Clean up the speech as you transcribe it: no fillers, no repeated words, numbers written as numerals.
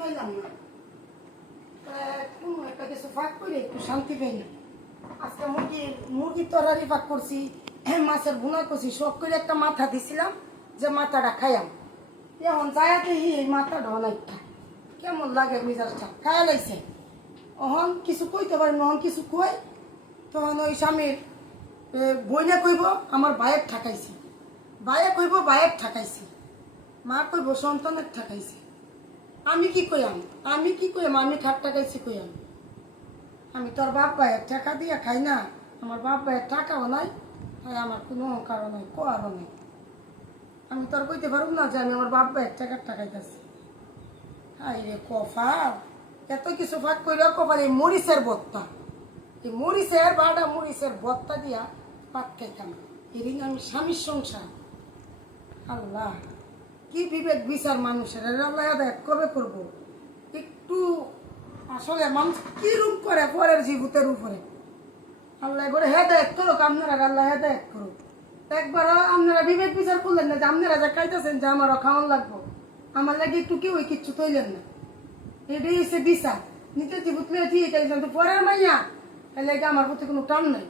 পাইলাম না। কোনো একটা কিছু ফাঁক করে একটু শান্তি পাই না। আজকে মুরগির তরকারি ফাঁক করছি, মাছের ভুনা করছি, সব করে একটা মাথা দিছিলাম যে মাথাটা খাইয়াম। এখন যায়াতে এই মাথাটা অনেকটা কেমন লাগে মিজাজটা খায়া লাগছে। অহন কিছু কইতে পারি না, কিছু কই তখন ওই স্বামীর বইনা কইব আমার ভাইয়ের ঠাকাইছি, ভাইয়ে কইব ভাইয়ের ঠাকাইছি, মা কইব সন্তানের ঠাকাইছি। আমি কি কইয়াম, আমি ঠাট্টা খাইছি কইয়াম। আমি তোর বাপ ভাইয়ের টাকা দিয়া খাই না, আমার বাপ ভাইয়ের টাকাও নাই, তাই আমার কোনো অহংকারও নাই, কোয়ারও নাই। আমি তোর কইতে পারব না যে আমি আমার বাপ ভাইয়ের টাকার টাকাইতেছি। হাই রে কফাল, এত কিছু ফাঁক কইলেও কপাল এই মরিচের বত্তা, এই মরিচের বাটা মরিচের বত্তা দিয়া পাত খাইতাম। এদিন আমি স্বামীর সংসার। আল্লাহ কি বিবেক বিচার মানুষের, আল্লাহ আদায় কবে করবো? একটু আসলে মানুষ কিরূপ করে পরের জীবতের উপরে। আল্লাহ করে হেদায়েত করুক, আপনারা আল্লাহ হেদায়েত করুক। একবারও আপনারা বিবেক বিচার করলেন না যে আপনারা যা খাইতেছেন যে আমারও খাওয়ান লাগবো, আমার লাগে একটু কেউ কিচ্ছু তৈলেন না। এটাই হচ্ছে বিচার। নিজের জীবত ঠিক আছে, পরের মাইয়া এর লাগে আমার প্রতি কোনো টান নাই।